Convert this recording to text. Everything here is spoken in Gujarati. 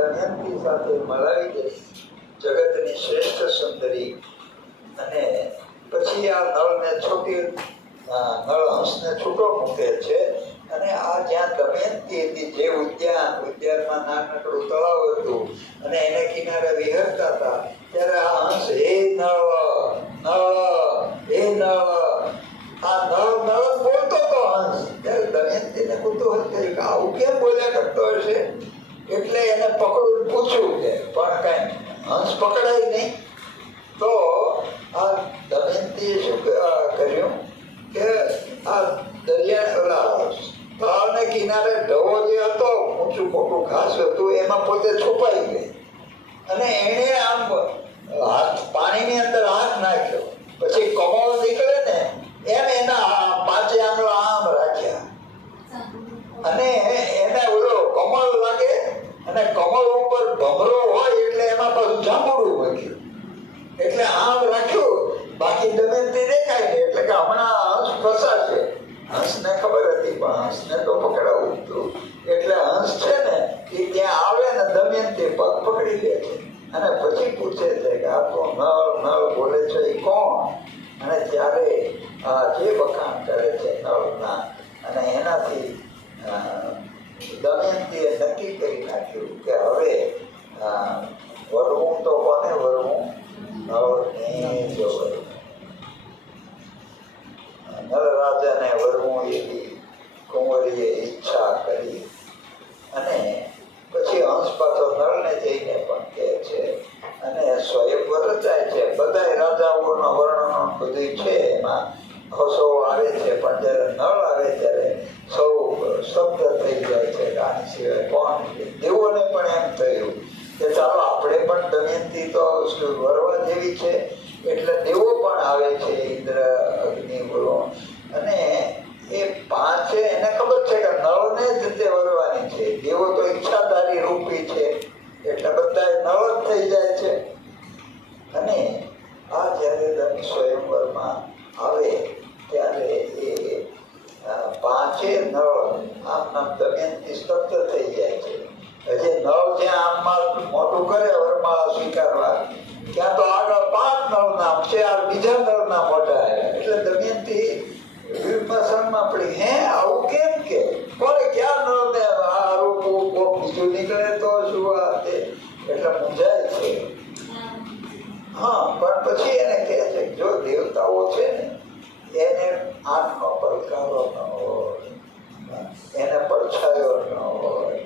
દમયંતી સાથે મળાવી દે, જગતની શ્રેષ્ઠ સુંદરી. અને પછી આ નળને નળ હંસને છૂટો મૂકે છે. અને આ જ્યાં દમયંતી હતી, જે ઉદ્યાનમાં નાનકડું તળાવ હતું અને એને કિનારે વિહરતા હતા, ત્યારે આ હંસ હે નળ નળ હે નળ, આ નળ નળ બોલતો હતો હંસ. ત્યારે દમયંતીને કુતૂહલ થયું કે આવું કેમ બોલ્યા કરતો હશે. એટલે એને પકડું પૂછ્યું કે પણ કઈ હંસ પકડાય નહીં. તો આ દમયંતીએ શું કર્યું કે આ દરિયા તળાવને કિનારે ઢવો જે હતો, ઊંચું મોટું ઘાસ હતું, એમાં પોતે છુપાઈ ગઈ. અને એણે આમ પાણીની અંદર હાથ નાખ્યો. પછી કમળ નીકળે ને એમ એના પાંચે આંગળા આમ રાખ્યા. અને એને ઓલો કમળ લાગે, અને કમળ ઉપર ભમરો હોય એટલે એમાં પાછું જાંબુડું મૂક્યું. એટલે આમ રાખ્યું, બાકી દમયંતી દેખાય ને એટલે કે હમણાં હંસ ફસાશે. હંસને ખબર હતી, પણ હંસને તો પકડાવું હતું. એટલે હંસ છે ને એ ત્યાં આવે ને દમયંતી પગ પકડી લે છે. અને પછી પૂછે છે કે આ તો નળ નળ બોલે છે એ કોણ? અને ત્યારે જે વખાણ કરે છે નળના, અને એનાથી દમયંતીએ નક્કી કરી નાખ્યું કે હવે વરવું તો કોને વરવું? નળને જ વરવું. નળરાજાને વરવું એવી કુંવરીએ ઈચ્છા કરી. અને પછી હંસ પાછો નળને જઈને પણ કહે છે, અને સ્વયંવર રચાય છે. બધા રાજાઓના વર્ણનો બધું છે, એમાં હસો આવે છે, પણ જ્યારે નળ આવે ત્યારે સૌ શબ્દ થઈ જાય છે કે આની સિવાય કોણ છે. દેવોને પણ એમ થયું કે ચાલો આપણે પણ દમયંતી તો વરવા જેવી છે, એટલે દેવો પણ આવે છે, ઇન્દ્ર, અગ્નિ, વરુણ. અને એ પાંચે એને ખબર છે કે નળને જ તે વરવાની છે. દેવો તો ઈચ્છાધારી રૂપી છે, એટલે બધા નળ જ થઈ જાય છે. અને આ જ્યારે સ્વયંવરમાં આવે ત્યારે એ પાંચે નળ આમ દમયંતી સ્તબ્ધ થઈ જાય છે. હજી નળ જ્યાં આમમાં મોટું કરે વરમાળા સ્વીકારવા, ત્યાં તો આગળ 5 નળ નામ છે, આ બીજા નળ ના મોટા. એટલે દમયંતી વિમર્શનમાં પડી, હે આવું કેમ કે કોને ક્યાં નળ ને આ રૂપું બીજું નીકળે તો શું આ તે, એટલે મૂંઝાય છે. હા, પણ પછી એને કહે છે જો દેવતાઓ છે ને એને આંખનો પડકારો ન હોય, એને પડછાયો ન હોય,